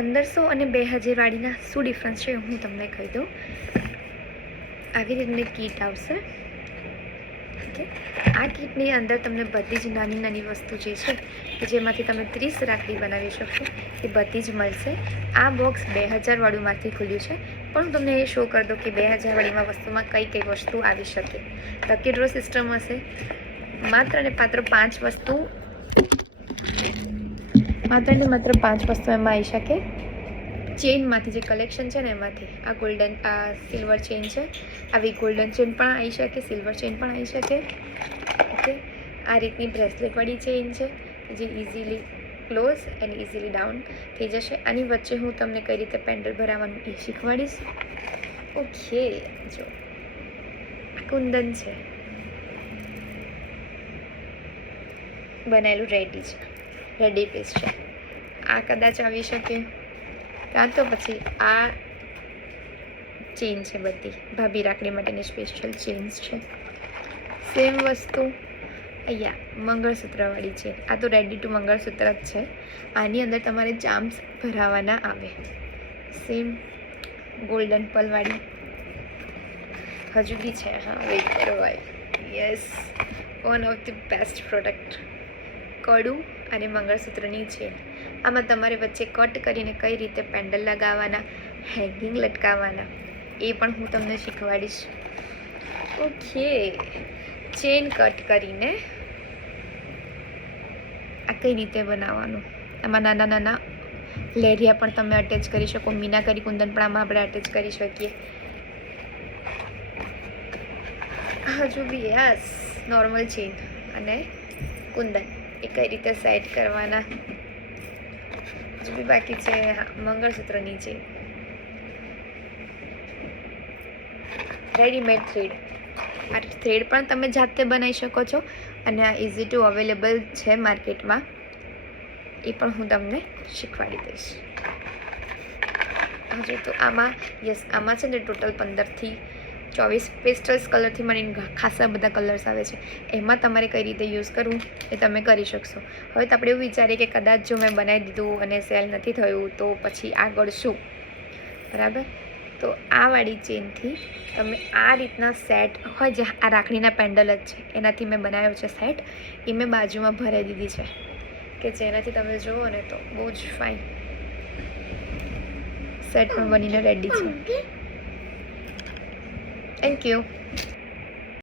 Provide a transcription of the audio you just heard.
1500 અને 2000 વાળીના શું ડિફરન્સ છે હું તમને કહી દઉં. આવી રીતની કીટ આવશે. ઓકે, આ કીટની અંદર તમને બધી જ નાની નાની વસ્તુ જે છે કે જેમાંથી તમે 30 રાખડી બનાવી શકશો એ બધી જ મળશે. આ બોક્સ 2000 વાળુંમાંથી ખુલ્યું છે, પણ હું તમને એ શો કરી દઉં કે 2000 વાળીમાં વસ્તુમાં કઈ કઈ વસ્તુ આવી શકે. લકી ડ્રો સિસ્ટમ હશે. માત્ર ને માત્ર 5 વસ્તુ એમાં આવી શકે. ચેઇનમાંથી જે કલેક્શન છે ને એમાંથી આ ગોલ્ડન, આ સિલ્વર ચેઇન છે, આવી ગોલ્ડન ચેઇન પણ આવી શકે, સિલ્વર ચેઇન પણ આવી શકે. ઓકે, આ રીતની બ્રેસલેટવાળી ચેઇન છે જે easily close and easily down થઈ જશે. આની વચ્ચે હું તમને કઈ રીતે પેન્ડલ ભરાવવાનું એ શીખવાડીશ. ઓકે, જો કુંદન છે બનાવેલું, રેડી પીસ છે. આ કદાચ આવી શકે, કાં તો પછી આ ચેઇન છે, બધી ભાભી રાખડી માટેની સ્પેશિયલ ચેઇન્સ છે. સેમ વસ્તુ અહીંયા મંગળસૂત્રવાળી છે. આ તો રેડી ટુ મંગળસૂત્ર જ છે. આની અંદર તમારે ચામ્સ ભરાવાના આવે. સેમ ગોલ્ડન પલવાળી હજુ બી છે. હા, વેઇટ કરો ભાઈ. Yes, one of the best product. કડું અને મંગળસૂત્રની ચેન. આમાં તમારે વચ્ચે કટ કરીને કઈ રીતે પેન્ડલ લગાવવાના, હેંગિંગ લટકાવવાના એ પણ હું તમને શીખવાડીશ. ઓકે, ચેન કટ કરીને આ કઈ રીતે બનાવવાનું. આમાં નાના નાના લેરિયા પણ તમે અટેચ કરી શકો. મીનાકારી કુંદન પણ આમાં આપણે અટેચ કરી શકીએ. હજુ બી યસ, નોર્મલ ચેન અને કુંદન એ કઈ રીતે સેટ કરવાના હજુ બી બાકી છે. મંગળસૂત્રની છે. Readymade thread. આ થ્રેડ પણ તમે જાતે બનાવી શકો છો અને આ ઇઝી ટુ અવેલેબલ છે માર્કેટમાં. એ પણ હું તમને શીખવાડી દઈશ. હજુ તો આમાં છે ને ટોટલ 15 થી 24 પેસ્ટલ્સ કલરથી મને ખાસા બધા કલર્સ આવે છે. એમાં તમારે કઈ રીતે યુઝ કરવું એ તમે કરી શકશો. હવે તો આપણે એવું વિચારીએ કે કદાચ જો મેં બનાવી દીધું અને સેલ નથી થયું તો પછી આગળ શું, બરાબર? તો આ વાળી ચેનથી તમે આ રીતના સેટ હોય, જે આ રાખડીના પેન્ડલ જ છે એનાથી મેં બનાવ્યો છે સેટ, એ મેં બાજુમાં ભરાઈ દીધી છે કે જેનાથી તમે જુઓ ને તો બહુ જ ફાઇન સેટ પણ બનીને રેડી છે. Thank you.